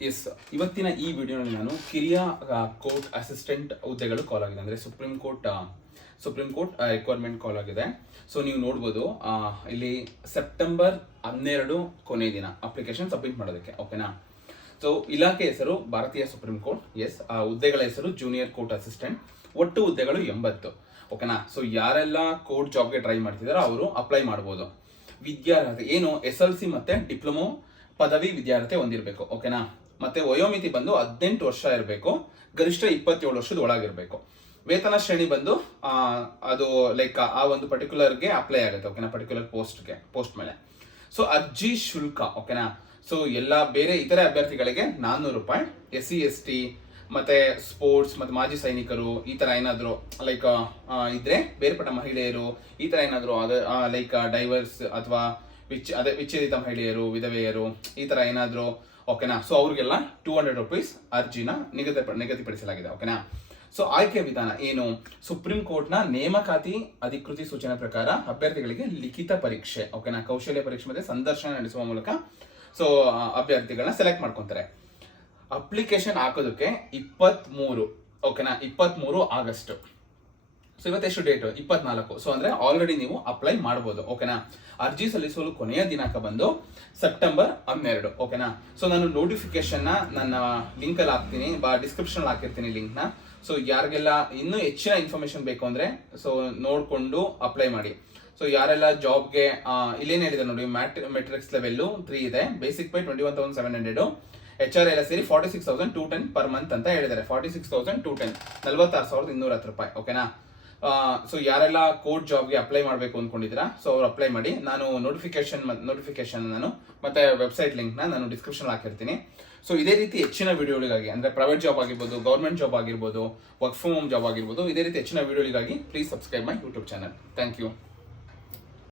S ಇವತ್ತಿನ ಈ ವಿಡಿಯೋನಲ್ಲಿ ನಾನು ಕಿರಿಯ ಕೋರ್ಟ್ ಅಸಿಸ್ಟೆಂಟ್ ಹುದ್ದೆಗಳು ಕಾಲ್ ಆಗಿದೆ. ಅಂದರೆ Supreme Court Supreme Court requirement call ಆಗಿದೆ. ಸೊ ನೀವು ನೋಡ್ಬೋದು ಇಲ್ಲಿ ಸೆಪ್ಟೆಂಬರ್ ಹನ್ನೆರಡು ಕೊನೆ ದಿನ ಅಪ್ಲಿಕೇಶನ್ ಸಬ್ಮಿಟ್ ಮಾಡೋದಕ್ಕೆ ಓಕೆನಾ ಸೊ ಇಲಾಖೆ ಹೆಸರು ಭಾರತೀಯ ಸುಪ್ರೀಂ ಕೋರ್ಟ್ ಎಸ್ ಆ, ಹುದ್ದೆಗಳ ಹೆಸರು ಜೂನಿಯರ್ ಕೋರ್ಟ್ ಅಸಿಸ್ಟೆಂಟ್ ಒಟ್ಟು ಹುದ್ದೆಗಳು ಎಂಬತ್ತು ಓಕೆನಾ ಸೊ ಯಾರೆಲ್ಲ ಕೋರ್ಟ್ ಜಾಬ್ಗೆ ಟ್ರೈ ಮಾಡ್ತಿದಾರೋ ಅವರು ಅಪ್ಲೈ ಮಾಡ್ಬೋದು. ವಿದ್ಯಾರ್ಹತೆ, ಏನು ಎಸ್ ಎಲ್ ಸಿ ಮತ್ತೆ ಡಿಪ್ಲೊಮೊ ಪದವಿ ವಿದ್ಯಾರ್ಥಿ ಹೊಂದಿರಬೇಕು ಓಕೆನಾ ಮತ್ತೆ ವಯೋಮಿತಿ ಬಂದು ಹದಿನೆಂಟು ವರ್ಷ ಇರಬೇಕು, ಗರಿಷ್ಠ ಇಪ್ಪತ್ತೇಳು ವರ್ಷದ ಒಳಗಿರಬೇಕು. ವೇತನ ಶ್ರೇಣಿ ಬಂದು ಅದು ಲೈಕ್ ಆ ಒಂದು ಪರ್ಟಿಕ್ಯುಲರ್ಗೆ ಅಪ್ಲೈ ಆಗುತ್ತೆ ಓಕೆನಾ ಪರ್ಟಿಕ್ಯುಲರ್ ಪೋಸ್ಟ್ಗೆ ಪೋಸ್ಟ್ ಮೇಲೆ. ಸೊ ಅರ್ಜಿ ಶುಲ್ಕ ಓಕೆನಾ ಸೊ ಎಲ್ಲ ಬೇರೆ ಇತರೆ ಅಭ್ಯರ್ಥಿಗಳಿಗೆ ನಾನ್ನೂರು ರೂಪಾಯಿ, ಎಸ್ ಸಿ, ಎಸ್ ಟಿ, ಮತ್ತೆ ಸ್ಪೋರ್ಟ್ಸ್ ಮತ್ತೆ ಮಾಜಿ ಸೈನಿಕರು, ಈ ಥರ ಏನಾದರೂ ಲೈಕ್ ಇದ್ರೆ, ಬೇರ್ಪಟ್ಟ ಮಹಿಳೆಯರು, ಈ ತರ ಏನಾದ್ರು ಲೈಕ್ ಡೈವರ್ಸ್ ಅಥವಾ ವಿಚ್ ಅದೇ ವಿಚ್ಛೇದಿತ ಮಹಿಳೆಯರು, ವಿಧವೆಯರು, ಈ ಥರ ಏನಾದರೂ ಓಕೆನಾ ಸೊ ಅವ್ರಿಗೆಲ್ಲ ಟೂ ಹಂಡ್ರೆಡ್ ರುಪೀಸ್ ಅರ್ಜಿನ ನಿಗದಿ ನಿಗದಿಪಡಿಸಲಾಗಿದೆ ಓಕೆನಾ ಸೊ ಆಯ್ಕೆ ವಿಧಾನ ಏನು? ಸುಪ್ರೀಂ ಕೋರ್ಟ್ನ ನೇಮಕಾತಿ ಅಧಿಕೃತಿ ಸೂಚನೆ ಪ್ರಕಾರ ಅಭ್ಯರ್ಥಿಗಳಿಗೆ ಲಿಖಿತ ಪರೀಕ್ಷೆ ಓಕೆನಾ ಕೌಶಲ್ಯ ಪರೀಕ್ಷೆ ಮತ್ತೆ ಸಂದರ್ಶನ ನಡೆಸುವ ಮೂಲಕ ಸೊ ಅಭ್ಯರ್ಥಿಗಳನ್ನ ಸೆಲೆಕ್ಟ್ ಮಾಡ್ಕೊಂತಾರೆ. ಅಪ್ಲಿಕೇಶನ್ ಹಾಕೋದಕ್ಕೆ ಇಪ್ಪತ್ತ್ಮೂರು ಓಕೆನಾ ಇಪ್ಪತ್ತ್ಮೂರು ಆಗಸ್ಟ್. ಸೊ ಇವತ್ತೆಷ್ಟು ಡೇಟು ಇಪ್ಪತ್ನಾಲ್ಕು. ಸೊ ಅಂದ್ರೆ ಆಲ್ರೆಡಿ ನೀವು ಅಪ್ಲೈ ಮಾಡ್ಬೋದು ಓಕೆನಾ ಅರ್ಜಿ ಸಲ್ಲಿಸಲು ಕೊನೆಯ ದಿನಾಂಕ ಬಂದು ಸೆಪ್ಟೆಂಬರ್ ಹನ್ನೆರಡು ಓಕೆನಾ ಸೊ ನಾನು ನೋಟಿಫಿಕೇಶನ್ ನನ್ನ ಲಿಂಕ್ ಅಲ್ಲಿ ಹಾಕ್ತೀನಿ, ಬಾ ಡಿಸ್ಕ್ರಿಪ್ಷನ್ ಹಾಕಿರ್ತೀನಿ ಲಿಂಕ್ನ. ಸೊ ಯಾರಿಗೆಲ್ಲ ಇನ್ನೂ ಹೆಚ್ಚಿನ ಇನ್ಫಾರ್ಮೇಷನ್ ಬೇಕು ಅಂದ್ರೆ ಸೊ ನೋಡ್ಕೊಂಡು ಅಪ್ಲೈ ಮಾಡಿ. ಸೊ ಯಾರೆಲ್ಲ ಜಾಬ್ಗೆ ಇಲ್ಲೇನು ಹೇಳಿದೆ ನೋಡಿ ಮ್ಯಾಟ್ ಮೆಟ್ರಿಕ್ಸ್ ಲೆವೆಲ್ಲು ತ್ರೀ ಇದೆ basic pay twenty one thousand seven hundred H R ಎಲ್ಲ ಸೇರಿ forty six thousand two ten per month ಅಂತ ಹೇಳಿದ್ದಾರೆ. Forty six thousand two ten ನಲ್ವತ್ತಾರು ಸಾವಿರದ ಇನ್ನೂರ ಹತ್ತು ರೂಪಾಯಿ ಓಕೆನಾ ಸೊ ಯಾರೆಲ್ಲ ಕೋರ್ಟ್ ಜಾಬ್ಗೆ ಅಪ್ಲೈ ಮಾಡಬೇಕು ಅಂದ್ಕೊಂಡಿದ್ದೀರಾ ಸೊ ಅವ್ರು ಅಪ್ಲೈ ಮಾಡಿ. ನಾನು ನೋಟಿಫಿಕೇಶನ್ ನೋಟಿಫಿಕೇಶನ್ ನಾನು ಮತ್ತೆ ವೆಬ್ಸೈಟ್ ಲಿಂಕ್ನ ನಾನು ಡಿಸ್ಕ್ರಿಪ್ಷನ್ ಹಾಕಿರ್ತೀನಿ. ಸೊ ಇದೇ ರೀತಿ ಹೆಚ್ಚಿನ ವಿಡಿಯೋಗಳಿಗಾಗಿ ಅಂದರೆ ಪ್ರೈವೇಟ್ ಜಾಬ್ ಆಗಿರ್ಬೋದು ಗೌರ್ಮೆಂಟ್ ಜಾಬ್ ಆಗಿರ್ಬೋದು ವರ್ಕ್ ಫ್ರಮ್ ಹೋಮ್ ಜಾಬ್ ಆಗಿರ್ಬೋದು, ಇದೇ ರೀತಿ ಹೆಚ್ಚಿನ ವಿಡಿಯೋಗಳಿಗಾಗಿ please subscribe my YouTube channel thank you